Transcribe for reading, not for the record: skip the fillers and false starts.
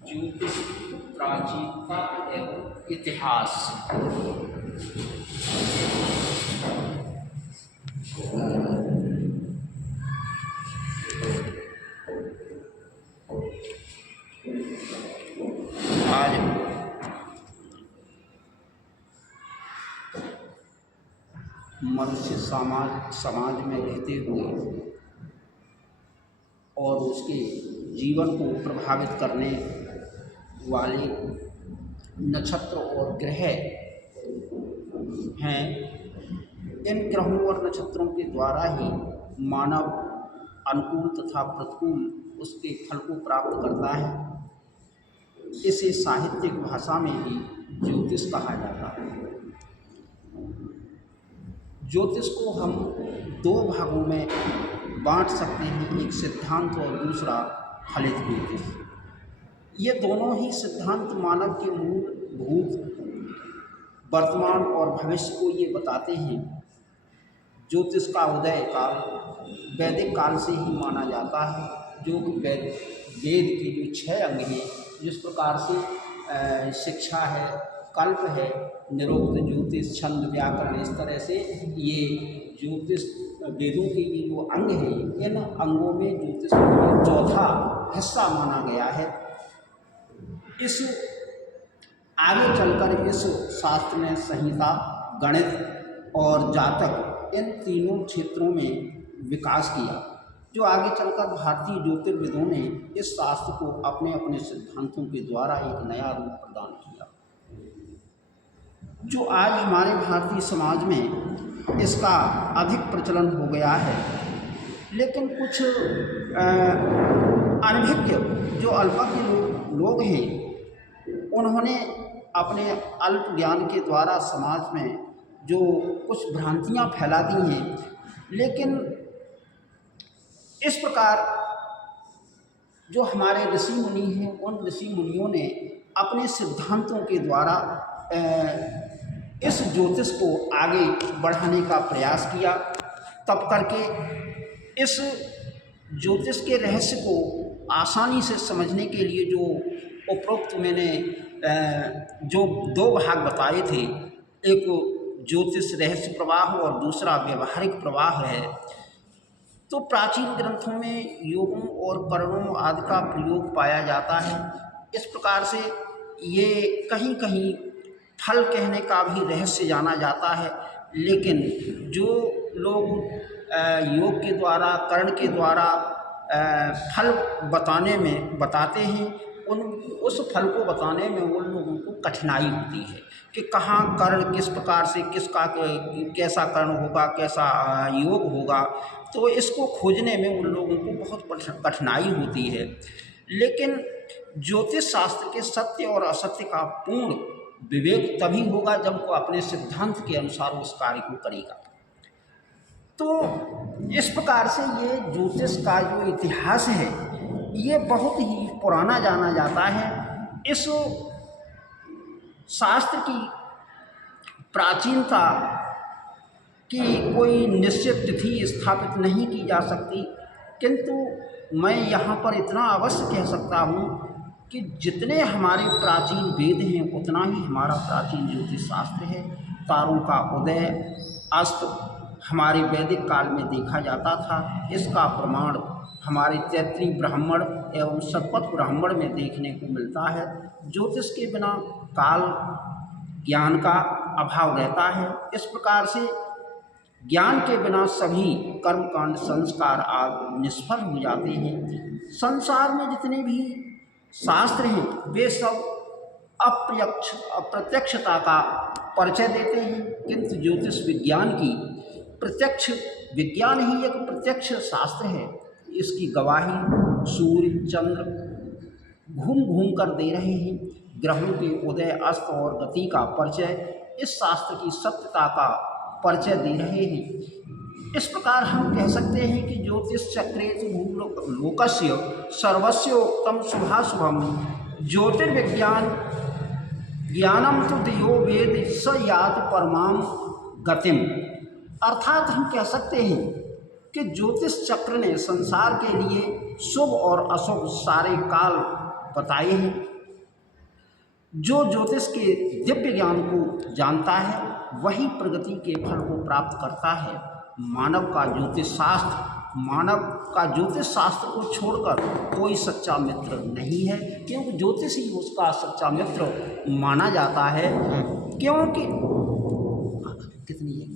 ज्योतिष प्राचीनता एवं इतिहास। आज मनुष्य समाज में रहते हुए और उसके जीवन को प्रभावित करने वाले नक्षत्र और ग्रह हैं। इन ग्रहों और नक्षत्रों के द्वारा ही मानव अनुकूल तथा प्रतिकूल उसके फल को प्राप्त करता है। इसे साहित्यिक भाषा में ही ज्योतिष कहा जाता है। ज्योतिष को हम दो भागों में बांट सकते हैं, एक सिद्धांत और दूसरा फलित ज्योतिष। ये दोनों ही सिद्धांत मानव के मूलभूत वर्तमान और भविष्य को ये बताते हैं। ज्योतिष का उदय काल वैदिक काल से ही माना जाता है, जो वेद के जो 6 अंग हैं, जिस प्रकार से शिक्षा है, कल्प है, निरुक्त, ज्योतिष, छंद, व्याकरण, इस तरह से ये ज्योतिष वेदों के ये जो अंग हैं, इन अंगों में ज्योतिष को चौथा हिस्सा माना गया है। इस आगे चलकर इस शास्त्र में संहिता, गणित और जातक इन तीनों क्षेत्रों में विकास किया, जो आगे चलकर भारतीय ज्योतिर्विदों ने इस शास्त्र को अपने अपने सिद्धांतों के द्वारा एक नया रूप प्रदान किया, जो आज हमारे भारतीय समाज में इसका अधिक प्रचलन हो गया है। लेकिन कुछ अनभिज्ञ जो अल्पज्ञ लोग हैं, उन्होंने अपने अल्प ज्ञान के द्वारा समाज में जो कुछ भ्रांतियां फैला दी हैं। लेकिन इस प्रकार जो हमारे ऋषि मुनि हैं, उन ऋषि मुनियों ने अपने सिद्धांतों के द्वारा इस ज्योतिष को आगे बढ़ाने का प्रयास किया। तब करके इस ज्योतिष के रहस्य को आसानी से समझने के लिए जो उपरोक्त मैंने जो 2 भाग बताए थे, एक ज्योतिष रहस्य प्रवाह और दूसरा व्यवहारिक प्रवाह है, तो प्राचीन ग्रंथों में योगों और करणों आदि का प्रयोग पाया जाता है। इस प्रकार से ये कहीं कहीं फल कहने का भी रहस्य जाना जाता है। लेकिन जो लोग योग के द्वारा, कर्ण के द्वारा फल बताते हैं, उस फल को बताने में उन लोगों को कठिनाई होती है कि कहाँ कर्ण किस प्रकार से, किसका कैसा कर्ण होगा, कैसा योग होगा, तो इसको खोजने में उन लोगों को बहुत कठिनाई होती है। लेकिन ज्योतिष शास्त्र के सत्य और असत्य का पूर्ण विवेक तभी होगा जब वो अपने सिद्धांत के अनुसार उस कार्य को करेगा। तो इस प्रकार से ये ज्योतिष का जो इतिहास है, ये बहुत ही पुराना जाना जाता है। इस शास्त्र की प्राचीनता की कोई निश्चित तिथि स्थापित नहीं की जा सकती, किंतु मैं यहाँ पर इतना अवश्य कह सकता हूँ कि जितने हमारे प्राचीन वेद हैं, उतना ही हमारा प्राचीन ज्योतिष शास्त्र है। तारों का उदय अस्त हमारे वैदिक काल में देखा जाता था। इसका प्रमाण हमारे तैत्तिरीय ब्राह्मण एवं शतपथ ब्राह्मण में देखने को मिलता है। ज्योतिष के बिना काल ज्ञान का अभाव रहता है। इस प्रकार से ज्ञान के बिना सभी कर्मकांड, संस्कार आदि निष्फल हो जाते हैं। संसार में जितने भी शास्त्र हैं, वे सब अप्रत्यक्षता का परिचय देते हैं, किंतु ज्योतिष विज्ञान की प्रत्यक्ष विज्ञान ही एक प्रत्यक्ष शास्त्र है। इसकी गवाही सूर्य, चंद्र घूम घूम कर दे रहे हैं। ग्रहों के उदय, अस्त और गति का परिचय इस शास्त्र की सत्यता का परिचय दे रहे हैं। इस प्रकार हम कह सकते हैं कि ज्योतिष चक्रेत लोकस्य सर्वस्योक्तम शुभाशुभम ज्योतिर्विज्ञान ज्ञानम तो दियो वेद स यात परमाम गतिम। अर्थात हम कह सकते हैं कि ज्योतिष चक्र ने संसार के लिए शुभ और अशुभ सारे काल बताए हैं। जो ज्योतिष के दिव्य ज्ञान को जानता है वही प्रगति के फल को प्राप्त करता है। मानव का ज्योतिष शास्त्र को छोड़कर कोई सच्चा मित्र नहीं है, क्योंकि ज्योतिष ही उसका सच्चा मित्र माना जाता है। क्योंकि कितनी है